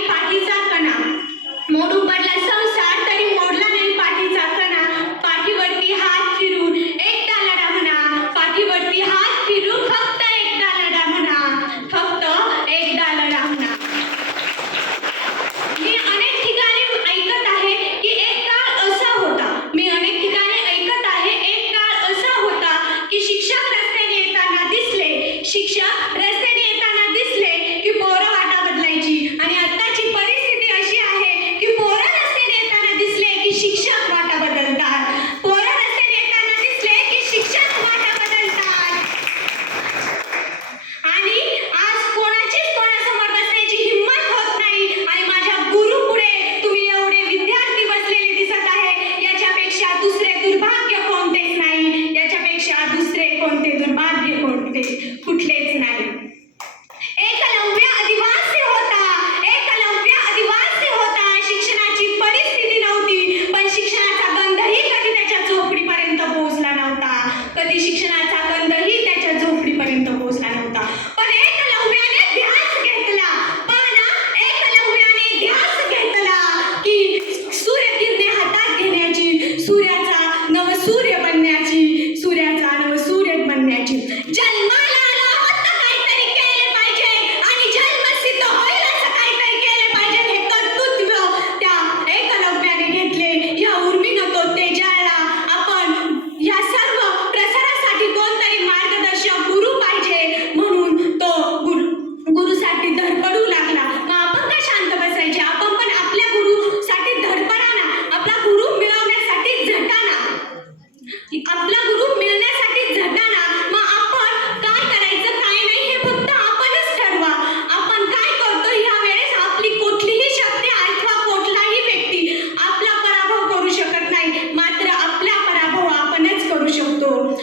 पाठीचा कणा. मोडू पडला संसार तरी मोडला.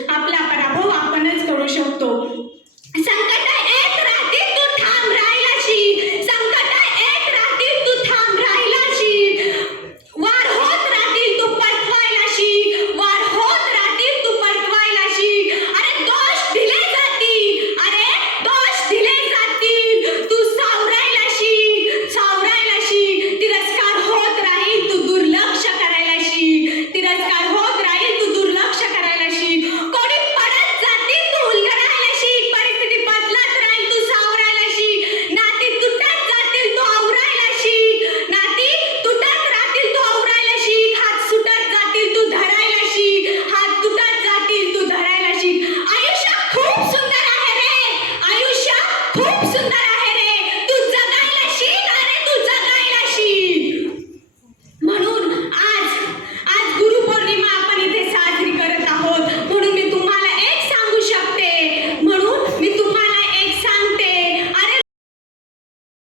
aplaca.